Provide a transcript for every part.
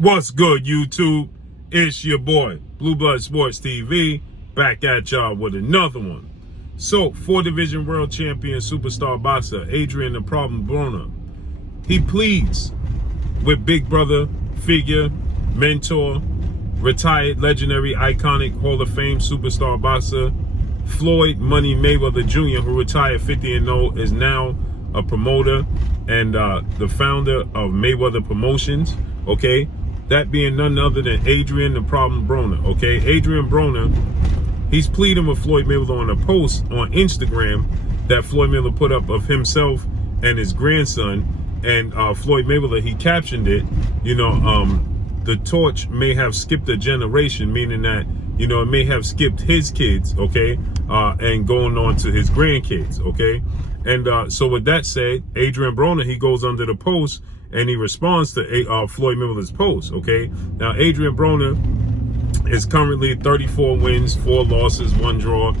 What's good, YouTube? It's your boy, Blue Blood Sports TV, back at y'all with another one. So, 4-division world champion superstar boxer Adrien "The Problem" Broner, he pleads with big brother, figure, mentor, retired legendary, iconic, Hall of Fame superstar boxer Floyd "Money" Mayweather Jr., who retired 50-0, is now a promoter and the founder of Mayweather Promotions, okay? That being none other than Adrien "The Problem" Broner, okay? Adrien Broner, he's pleading with Floyd Mayweather on a post on Instagram that Floyd Mayweather put up of himself and his grandson. And Floyd Mayweather, he captioned it, the torch may have skipped a generation, meaning that, it may have skipped his kids, okay, and going on to his grandkids, okay? And so with that said, Adrien Broner, he goes under the post and he responds to Floyd Mayweather's post, okay? Now, Adrien Broner is currently 34 wins, 4 losses, 1 draw,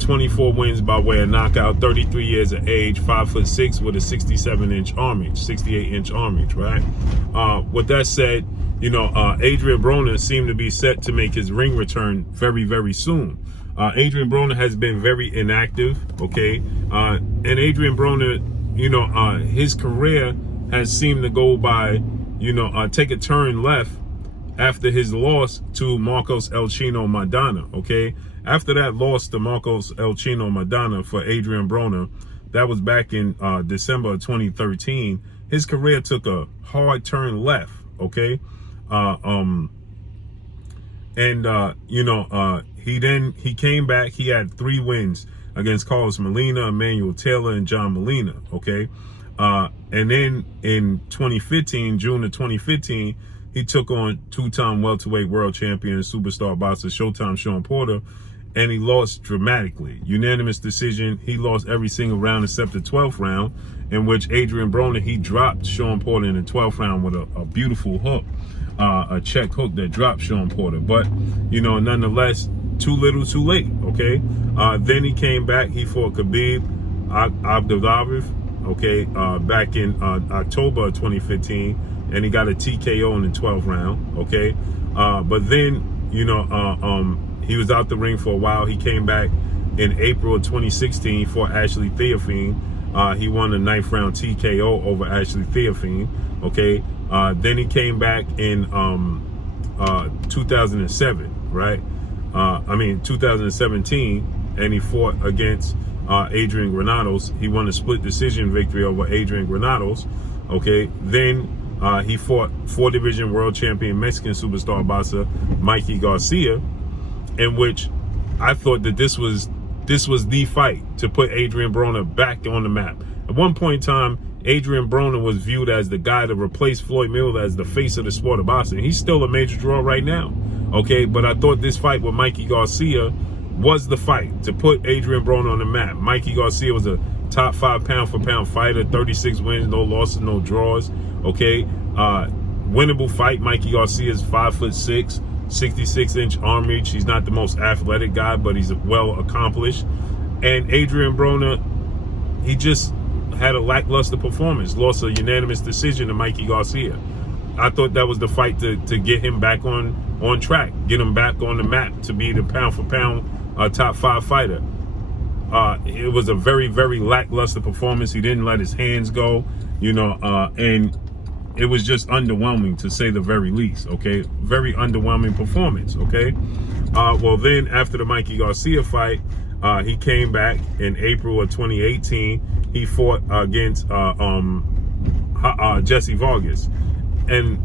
24 wins by way of knockout, 33 years of age, 5'6" with a 67-inch arm reach, 68-inch arm reach, right? With that said, Adrien Broner seemed to be set to make his ring return very, very soon. Adrien Broner has been very inactive, okay? And Adrien Broner, his career has seemed to go by, take a turn left after his loss to Marcos El Chino Maidana, okay? After that loss to Marcos El Chino Maidana for Adrien Broner, that was back in December of 2013, his career took a hard turn left, okay? He came back, he had 3 wins against Carlos Molina, Emmanuel Taylor, and John Molina, okay? And then in 2015, June of 2015, he took on 2-time welterweight world champion, superstar boxer Showtime Shawn Porter, and he lost dramatically. Unanimous decision. He lost every single round except the 12th round, in which Adrien Broner, he dropped Shawn Porter in the 12th round with a beautiful hook, a check hook that dropped Shawn Porter. But, nonetheless, too little, too late, okay? Then he came back. He fought Khabib Abdulaziz, okay, back in October of 2015, and he got a TKO in the 12th round, okay? But then, he was out the ring for a while. He came back in April of 2016 for Ashley Theophane. He won a 9th round TKO over Ashley Theophane, okay? Then he came back in 2007, right? 2017, and he fought against Adrian Granados. He won a split decision victory over Adrian Granados, okay? Then he fought 4-division world champion Mexican superstar boxer Mikey Garcia, in which I thought that this was the fight to put Adrien Broner back on the map. At one point in time, Adrien Broner was viewed as the guy to replace Floyd Mayweather as the face of the sport of boxing. He's still a major draw right now, okay? But I thought this fight with Mikey Garcia was the fight to put Adrien Broner on the map. Mikey Garcia was a top 5 pound-for-pound fighter, 36 wins, no losses, no draws, okay? Winnable fight. Mikey Garcia is 5'6", 66-inch arm reach. He's not the most athletic guy, but he's well accomplished. And Adrien Broner, he just had a lackluster performance, lost a unanimous decision to Mikey Garcia. I thought that was the fight to get him back on track, get him back on the map to be the pound-for-pound top 5 fighter. It was a very, very lackluster performance. He didn't let his hands go, and it was just underwhelming, to say the very least, okay? Very underwhelming performance, okay? Well, then after the Mikey Garcia fight, he came back in April of 2018. He fought against Jesse Vargas, and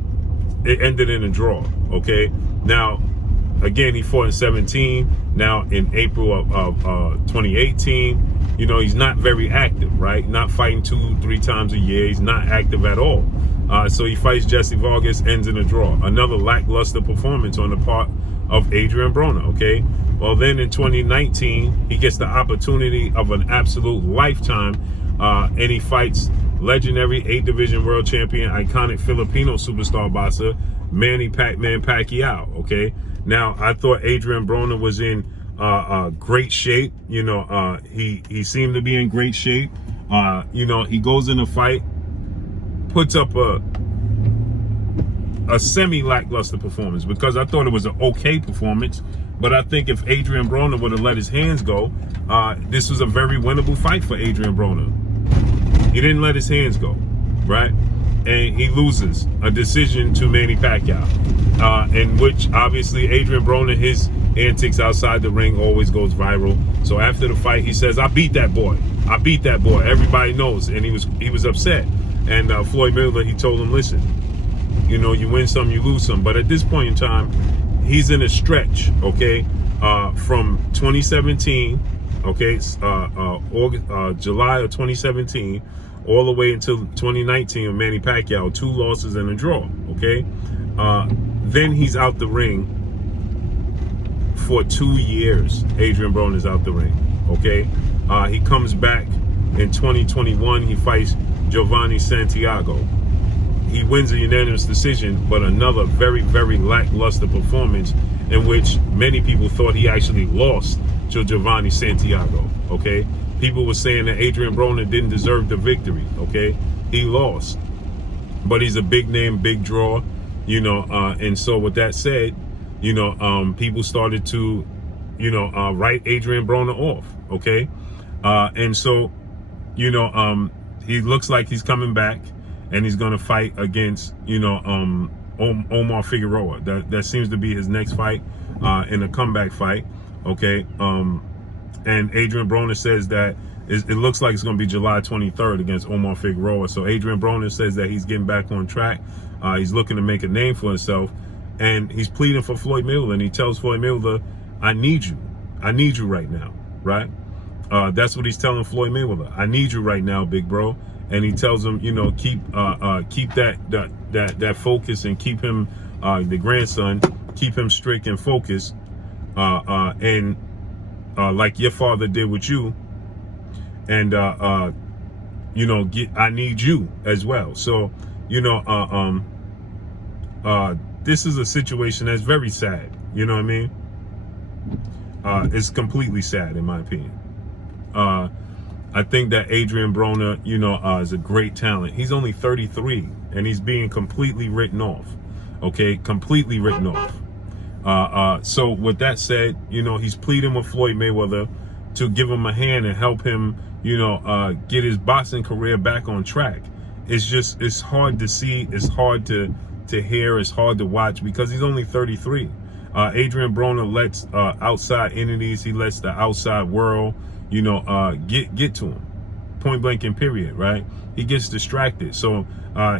it ended in a draw, okay? Now, again, he fought in 17. Now, in April of 2018, he's not very active, right? Not fighting 2-3 times a year. He's not active at all. So he fights Jesse Vargas, ends in a draw. Another lackluster performance on the part of Adrien Broner, okay? Well, then in 2019, he gets the opportunity of an absolute lifetime, and he fights legendary 8-division world champion, iconic Filipino superstar boxer, Manny Pac-Man Pacquiao, okay? Now, I thought Adrien Broner was in great shape. He seemed to be in great shape. He goes in a fight, puts up a a semi-lackluster performance, because I thought it was an okay performance. But I think if Adrien Broner would have let his hands go, this was a very winnable fight for Adrien Broner. He didn't let his hands go, right? And he loses a decision to Manny Pacquiao, in which obviously Adrien Broner, his antics outside the ring always goes viral. So after the fight, he says, "I beat that boy. I beat that boy." Everybody knows, and he was upset. And Floyd Mayweather, he told him, "Listen, you know, you win some, you lose some." But at this point in time, he's in a stretch, okay, from 2017, okay, July of 2017, all the way until 2019 of Manny Pacquiao, 2 losses and a draw, okay? Then he's out the ring for 2 years. Adrien Broner's out the ring, okay? He comes back in 2021, he fights Giovanni Santiago. He wins a unanimous decision, but another very, very lackluster performance in which many people thought he actually lost to Giovanni Santiago, okay? People were saying that Adrien Broner didn't deserve the victory, okay? He lost, but he's a big name, big draw, you know, and so with that said, you know, people started to, you know, write Adrien Broner off, okay? And so, you know, he looks like he's coming back, and he's going to fight against, you know, Omar Figueroa. That seems to be his next fight, in a comeback fight, okay? And Adrien Broner says that it looks like it's going to be July 23rd against Omar Figueroa. So Adrien Broner says that he's getting back on track. He's looking to make a name for himself, and he's pleading for Floyd Mayweather. And he tells Floyd Mayweather, "I need you. I need you right now," right? That's what he's telling Floyd Mayweather. "I need you right now, big bro." And he tells him, you know, keep that focus, and keep him, the grandson, keep him strict and focused, and like your father did with you, and you know, I need you as well. So, you know, this is a situation that's very sad. You know what I mean? It's completely sad in my opinion. I think that Adrien Broner, you know, is a great talent. He's only 33, and he's being completely written off. Okay, completely written off. So with that said, you know, he's pleading with Floyd Mayweather to give him a hand and help him, you know, get his boxing career back on track. It's hard to see, it's hard to hear, it's hard to watch, because he's only 33. Adrien Broner lets outside entities, he lets the outside world, you know, get to him, point blank and period, right? He gets distracted. So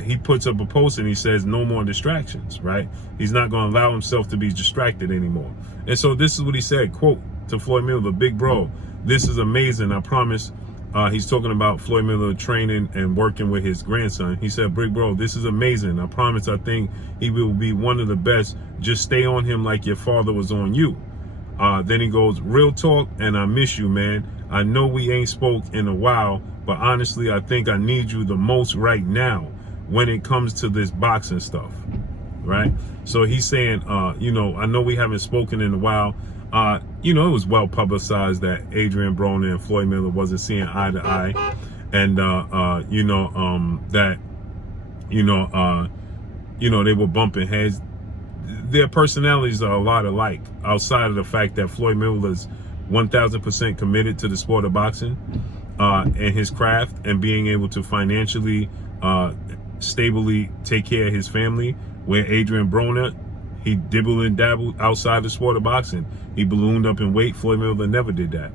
he puts up a post and he says, "No more distractions," right? He's not going to allow himself to be distracted anymore. And so this is what he said, quote, to Floyd Mayweather, "Big bro, this is amazing. I promise." He's talking about Floyd Mayweather training and working with his grandson. He said, "Big bro, this is amazing. I promise. I think he will be one of the best. Just stay on him like your father was on you." Then he goes, "Real talk, and I miss you, man. I know we ain't spoke in a while, but honestly, I think I need you the most right now when it comes to this boxing stuff," right? So he's saying, you know, I know we haven't spoken in a while. You know, it was well publicized that Adrien Broner and Floyd Mayweather wasn't seeing eye to eye, and you know, that you know, they were bumping heads. Their personalities are a lot alike, outside of the fact that Floyd Mayweather's 1000% committed to the sport of boxing, and his craft, and being able to financially, stably take care of his family, where Adrien Broner, he dibbled and dabbled outside the sport of boxing. He ballooned up in weight. Floyd Mayweather never did that.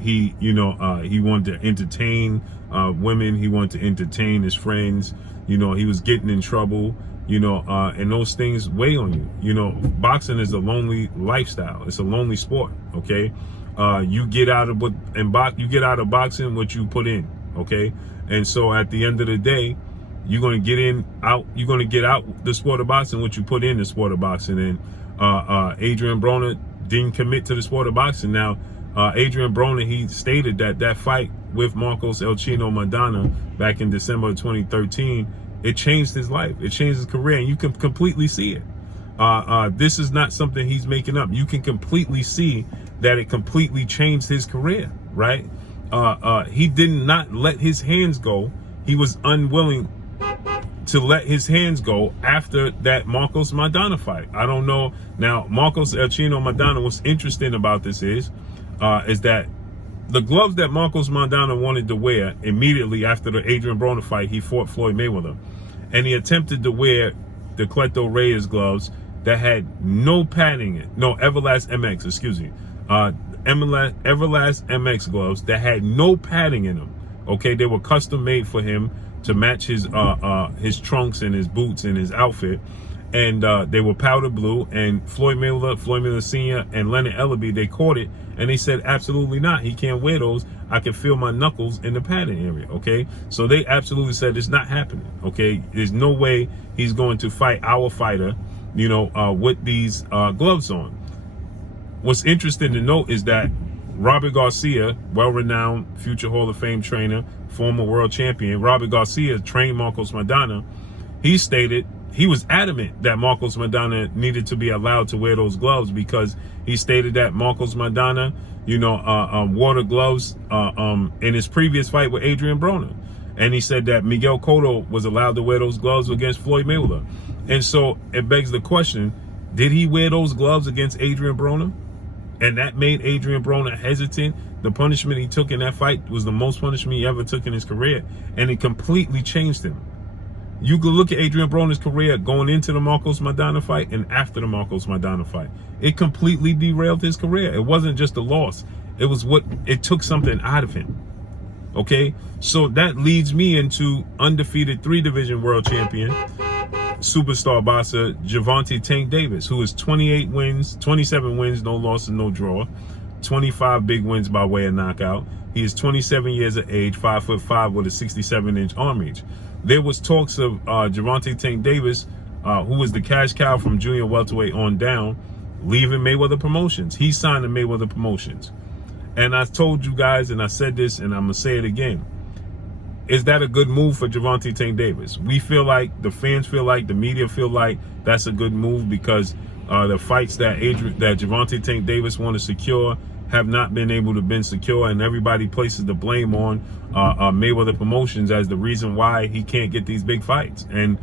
He, you know, he wanted to entertain women. He wanted to entertain his friends. You know, he was getting in trouble. You know, and those things weigh on you. You know, boxing is a lonely lifestyle. It's a lonely sport. Okay, you get out of boxing what you put in. Okay, and so at the end of the day, you're gonna get out the sport of boxing what you put in the sport of boxing. And Adrien Broner didn't commit to the sport of boxing. Now, Adrien Broner, he stated that fight with Marcos El Chino Maidana back in December of 2013, it changed his life. It changed his career, and you can completely see it. This is not something he's making up. You can completely see that it completely changed his career, right? He did not let his hands go. He was unwilling to let his hands go after that Marcos Maidana fight. I don't know. Now, Marcos El Chino Maidana, what's interesting about this is that the gloves that Marcos Maidana wanted to wear immediately after the Adrien Broner fight, he fought Floyd Mayweather. And he attempted to wear the Cleto Reyes gloves that had no padding in it. No, Everlast MX, excuse me. Everlast MX gloves that had no padding in them. Okay, they were custom made for him to match his trunks and his boots and his outfit. And they were powder blue, and Floyd Mayweather Sr. and Leonard Ellerbe, they caught it, and they said, absolutely not. He can't wear those. I can feel my knuckles in the padding area, okay? So they absolutely said it's not happening, okay? There's no way he's going to fight our fighter, you know, with these gloves on. What's interesting to note is that Robert Garcia, well-renowned future Hall of Fame trainer, former world champion, Robert Garcia trained Marcos Maidana. He stated he was adamant that Marcos Maidana needed to be allowed to wear those gloves, because he stated that Marcos Maidana, you know, wore the gloves in his previous fight with Adrien Broner. And he said that Miguel Cotto was allowed to wear those gloves against Floyd Mayweather. And so it begs the question, did he wear those gloves against Adrien Broner? And that made Adrien Broner hesitant. The punishment he took in that fight was the most punishment he ever took in his career. And it completely changed him. You could look at Adrien Broner's career going into the Marcos Maidana fight and after the Marcos Maidana fight. It completely derailed his career. It wasn't just a loss. It took something out of him. Okay? So that leads me into undefeated 3-division world champion, superstar boxer, Gervonta Tank Davis, who is 27 wins, no loss and no draw, 25 big wins by way of knockout. He is 27 years of age, 5'5" with a 67-inch arm reach. There was talks of Gervonta Tank Davis, who was the cash cow from junior welterweight on down, leaving Mayweather Promotions. He signed to Mayweather Promotions. And I told you guys, and I said this, and I'm going to say it again. Is that a good move for Gervonta Tank Davis? We feel like, the fans feel like, the media feel like that's a good move, because the fights that Gervonta Tank Davis want to secure have not been able to be secure, and everybody places the blame on Mayweather Promotions as the reason why he can't get these big fights. And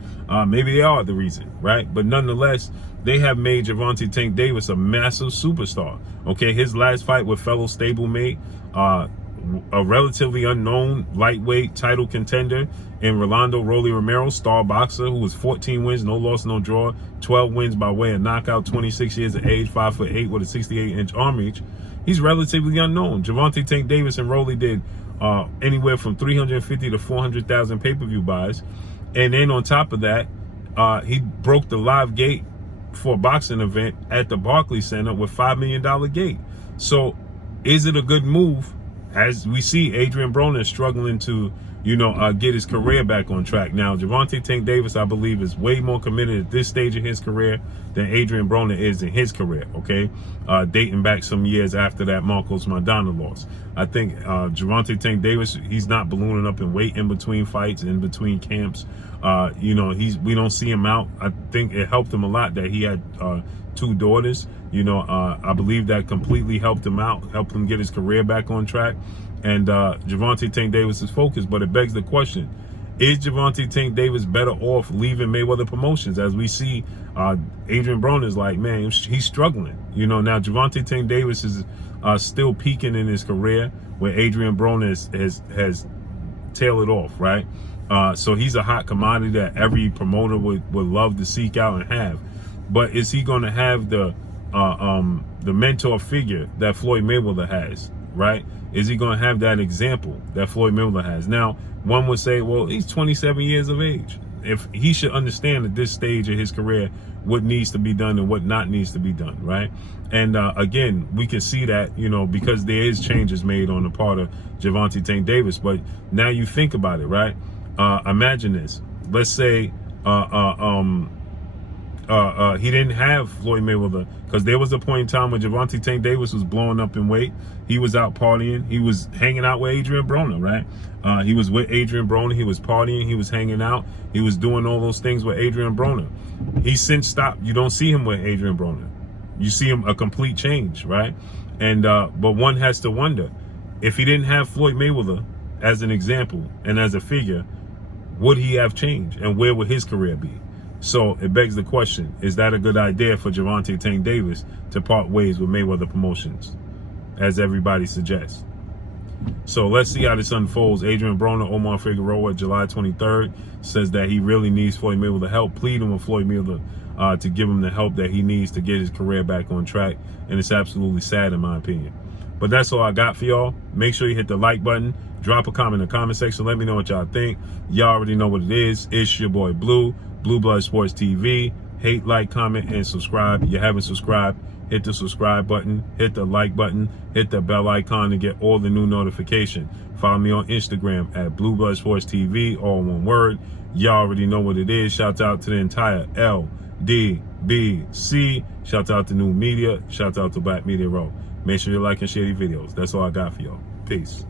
maybe they are the reason, right? But nonetheless, they have made Gervonta Tank Davis a massive superstar. Okay, his last fight with fellow stablemate, a relatively unknown lightweight title contender in Rolando Rolly Romero, star boxer, who was 14 wins, no loss, no draw, 12 wins by way of knockout, 26 years of age, 5'8" with a 68-inch arm reach. He's relatively unknown. Gervonta Tank Davis and Rolly did anywhere from 350 to 400,000 pay-per-view buys. And then on top of that, he broke the live gate for a boxing event at the Barclays Center with $5 million gate. So is it a good move? As we see, Adrien Broner is struggling to, get his career back on track. Now, Gervonta Tank Davis, I believe, is way more committed at this stage of his career than Adrien Broner is in his career, okay? Dating back some years after that Marcos Maidana loss. I think Gervonta Tank Davis, he's not ballooning up in weight in between fights, in between camps. We don't see him out. I think it helped him a lot that he had 2 daughters. I believe that completely helped him out, helped him get his career back on track. And Gervonta Tank Davis is focused, but it begs the question, is Gervonta Tank Davis better off leaving Mayweather Promotions? As we see, Adrien Broner is like, man, he's struggling. Now Gervonta Tank Davis is still peaking in his career, where Adrien Broner has tailed off, right? So he's a hot commodity that every promoter would love to seek out and have. But is he going to have the mentor figure that Floyd Mayweather has, right? Is he going to have that example that Floyd Mayweather has? Now, one would say, well, he's 27 years of age. If he should understand at this stage of his career what needs to be done and what not needs to be done, right? And again, we can see that, because there is changes made on the part of Gervonta Tank Davis. But now you think about it, right? Imagine this. Let's say he didn't have Floyd Mayweather, because there was a point in time when Gervonta Tank Davis was blowing up in weight. He was out partying. He was hanging out with Adrien Broner, right? He was with Adrien Broner. He was partying. He was hanging out. He was doing all those things with Adrien Broner. He since stopped. You don't see him with Adrien Broner. You see him a complete change, right? And but one has to wonder, if he didn't have Floyd Mayweather as an example and as a figure, would he have changed? And where would his career be? So it begs the question, is that a good idea for Gervonta Davis to part ways with Mayweather Promotions, as everybody suggests? So let's see how this unfolds. Adrien Broner, Omar Figueroa, July 23rd, says that he really needs Floyd Mayweather help, pleading with Floyd Mayweather to give him the help that he needs to get his career back on track. And it's absolutely sad in my opinion. But that's all I got for y'all. Make sure you hit the like button. Drop a comment in the comment section. Let me know what y'all think. Y'all already know what it is. It's your boy Blue, Blue Blood Sports TV. Hate, like, comment, and subscribe. If you haven't subscribed, hit the subscribe button, hit the like button, hit the bell icon to get all the new notification. Follow me on Instagram at Blue Blood Sports TV, all one word. Y'all already know what it is. Shout out to the entire LDBC. Shout out to New Media. Shout out to Black Media Row. Make sure you like and share these videos. That's all I got for y'all. Peace.